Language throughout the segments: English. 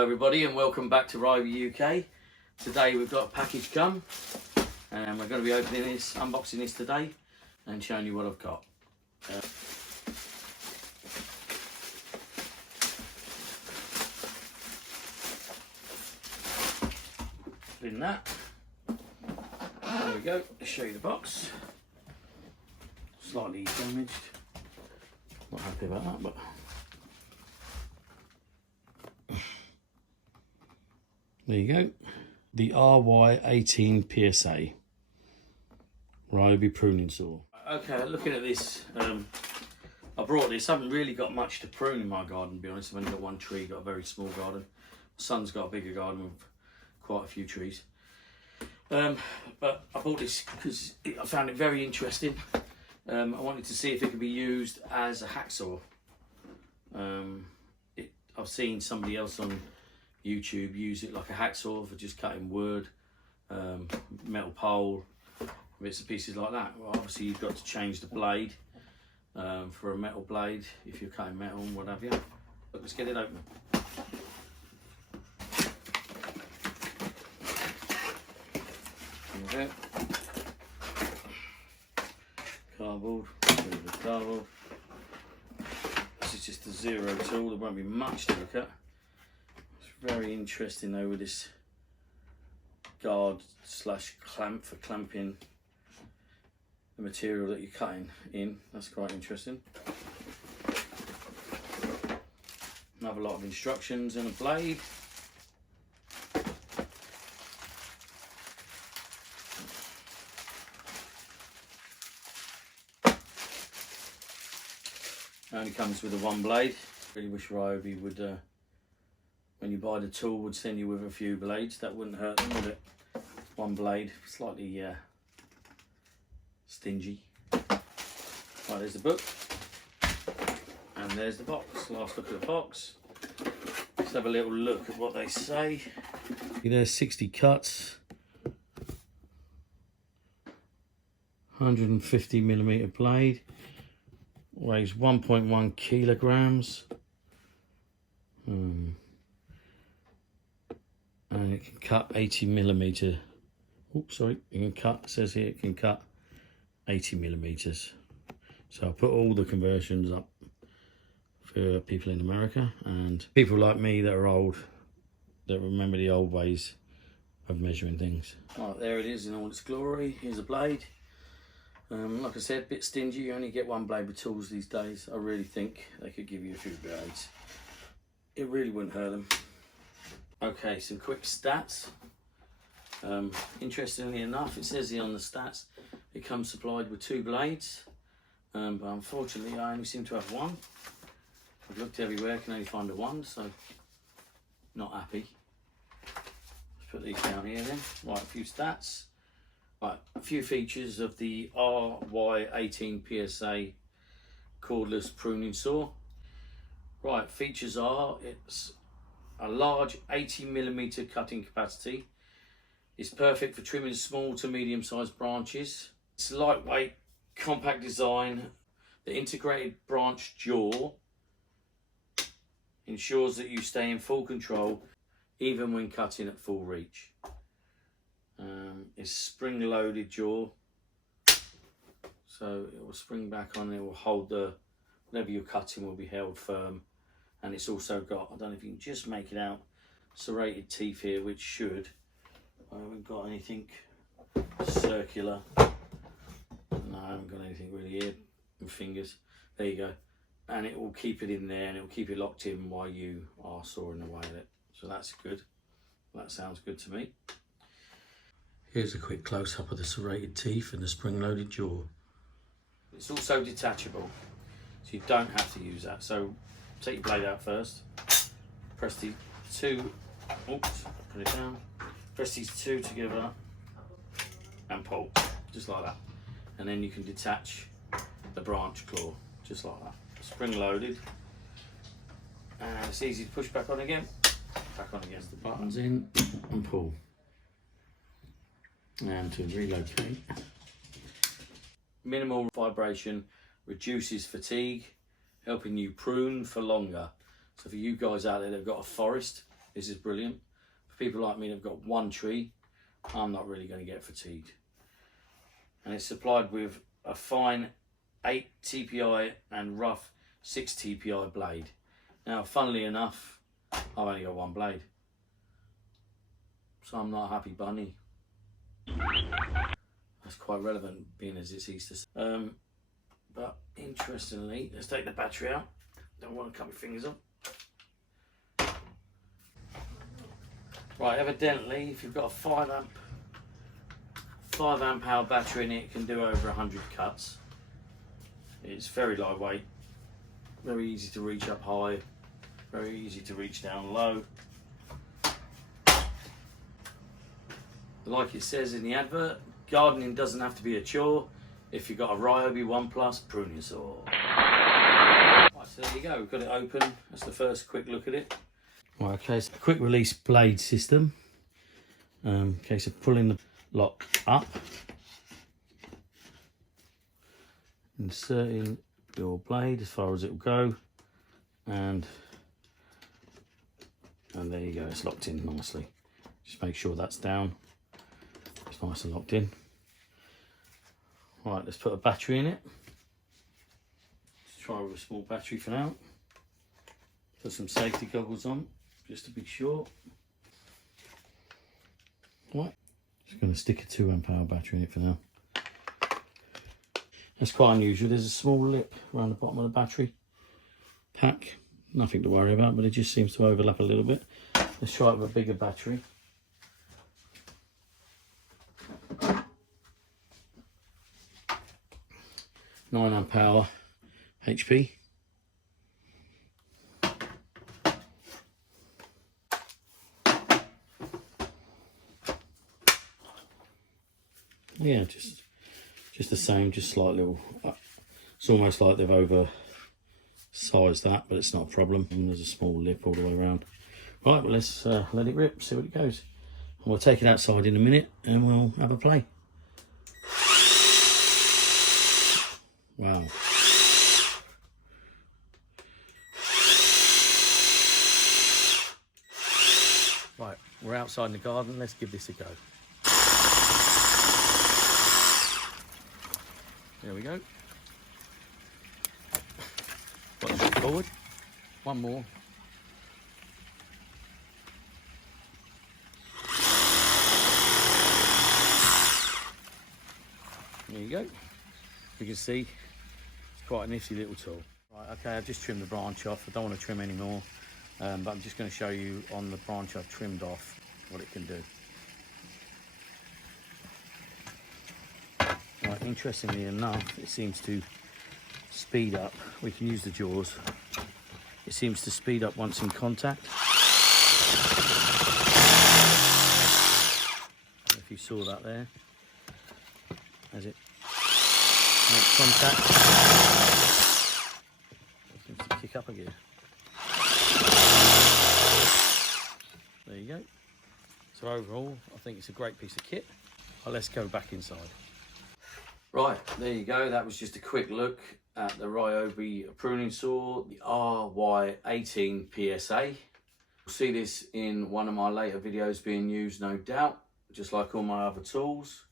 Hello everybody and welcome back to RYOBI UK. Today we've got a package come and we're going to be opening this, unboxing this today and showing you what I've got. In that, there we go, I'll show you the box. Slightly damaged, not happy about that, but there you go, the RY18psa RYOBI pruning saw. Okay, looking at this, I brought this. I haven't really got much to prune in my garden, to be honest. I've only got one tree, got a very small garden. My son's got a bigger garden with quite a few trees. But I bought this because I found it very interesting. I wanted to see if it could be used as a hacksaw. I've seen somebody else on YouTube use it like a hacksaw for just cutting wood, metal pole, bits and pieces like that. Well, obviously you've got to change the blade for a metal blade if you're cutting metal and what have you. But let's get it open. Okay. Cardboard, cardboard. This is just a zero tool, there won't be much to look at. It's very interesting though with this guard slash clamp for clamping the material that you're cutting in. That's quite interesting. Another lot of instructions and a blade. Only comes with a one blade. Really wish RYOBI would, when you buy the tool, would send you with a few blades. That wouldn't hurt them, would it? One blade, slightly stingy. Right, there's the book, and there's the box. Last look at the box. Let's have a little look at what they say. There's 60 cuts, 150mm blade. Weighs 1.1 kilograms. And it can cut 80mm. Oops, sorry, it can cut, it says here it can cut 80mm. So I'll put all the conversions up for people in America and people like me that are old, that remember the old ways of measuring things. Right, there it is in all its glory. Here's a blade. Like I said, a bit stingy. You only get one blade with tools these days. I really think they could give you a few blades. It really wouldn't hurt them. Okay, some quick stats. Interestingly enough, it says here on the stats, it comes supplied with 2 blades. But unfortunately, I only seem to have one. I've looked everywhere, can only find the one, so not happy. Let's put these down here then. Right, a few stats. Right, a few features of the RY18psa cordless pruning saw. Right, features are, it's a large 80mm cutting capacity. It's perfect for trimming small to medium sized branches. It's lightweight, compact design. The integrated branch jaw ensures that you stay in full control even when cutting at full reach. It's spring-loaded jaw, so it will spring back on. It will hold the whatever you're cutting will be held firm, and it's also got, I don't know if you can just make it out, serrated teeth here, which should. I haven't got anything circular. No, I haven't got anything really here. With fingers. There you go, and it will keep it in there, and it will keep it locked in while you are sawing away at it. So that's good. That sounds good to me. Here's a quick close-up of the serrated teeth and the spring-loaded jaw. It's also detachable, so you don't have to use that. So take your blade out first, press the two, oops, put it down, press these two together and pull, just like that. And then you can detach the branch claw, just like that. Spring-loaded, and it's easy to push back on again, the buttons in and pull. And to relocate, minimal vibration reduces fatigue, helping you prune for longer. So for you guys out there that have got a forest this is brilliant. For people like me that've got one tree, I'm not really going to get fatigued. And it's supplied with a fine 8 TPI and rough 6 TPI blade. Now, funnily enough, I've only got one blade, so I'm not a happy bunny. That's quite relevant, being as it's Easter. But interestingly, let's take the battery out. Don't want to cut my fingers up. Right, evidently, if you've got a 5 amp hour battery in it, it can do over 100 cuts. It's very lightweight, very easy to reach up high, very easy to reach down low. Like it says in the advert, gardening doesn't have to be a chore if you've got a RYOBI 1+ pruning saw. Right, so there you go, we've got it open. That's the first quick look at it. Right, okay, it's a quick release blade system. Case of pulling the lock up, inserting your blade as far as it will go, and there you go, it's locked in nicely. Just make sure that's down. It's nice and locked in. Right, let's put a battery in it. Let's try with a small battery for now. Put some safety goggles on, just to be sure. Right, just going to stick a 2 amp hour battery in it for now. That's quite unusual. There's a small lip around the bottom of the battery pack. Nothing to worry about, but it just seems to overlap a little bit. Let's try it with a bigger battery. Nine amp hour HP. Yeah, just the same, just slightly. It's almost like they've oversized that, but it's not a problem. And there's a small lip all the way around. Right, well, let's let it rip, see what it goes. And we'll take it outside in a minute and we'll have a play. Wow. Right, we're outside in the garden. Let's give this a go. There we go. Quite straightforward. One more. There you go. You can see it's quite a nifty little tool. Right, okay, I've just trimmed the branch off. I don't want to trim anymore, but I'm just going to show you on the branch I've trimmed off what it can do. Right, interestingly enough, it seems to speed up. We can use the jaws. It seems to speed up once in contact. If you saw that there, as it makes contact, it seems to kick up again. There you go. So overall, I think it's a great piece of kit. Well, let's go back inside. Right, there you go. That was just a quick look at the RYOBI pruning saw, the R18psa. You'll see this in one of my later videos being used, no doubt, just like all my other tools.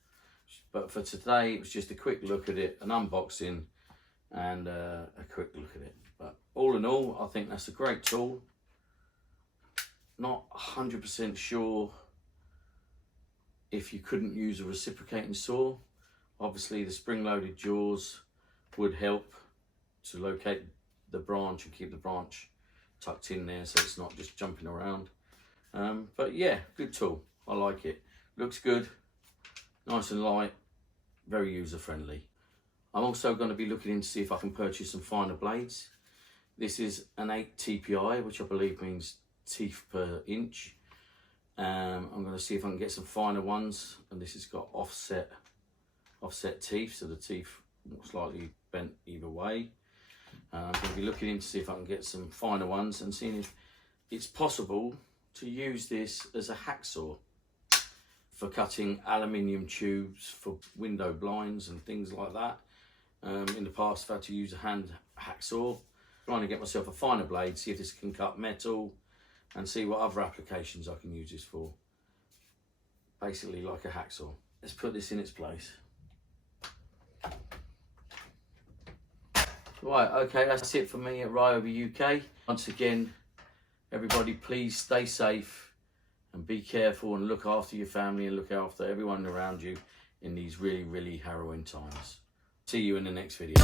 But for today, it was just a quick look at it, an unboxing, and a quick look at it. But all in all, I think that's a great tool. Not 100% sure if you couldn't use a reciprocating saw. Obviously, the spring-loaded jaws would help to locate the branch and keep the branch tucked in there so it's not just jumping around. But yeah, good tool. I like it. Looks good, nice and light, very user-friendly. I'm also going to be looking in to see if I can purchase some finer blades. This is an 8 TPI, which I believe means teeth per inch. I'm going to see if I can get some finer ones, and this has got offset teeth, so the teeth look slightly bent either way. I'm going to be looking in to see if I can get some finer ones and seeing if it's possible to use this as a hacksaw for cutting aluminium tubes for window blinds and things like that. In the past, I've had to use a hand hacksaw, trying to get myself a finer blade, see if this can cut metal, and see what other applications I can use this for. Basically like a hacksaw. Let's put this in its place. Right, okay, that's it for me at RYOBI UK. Once again, everybody please stay safe and be careful and look after your family and look after everyone around you in these really, really harrowing times. See you in the next video.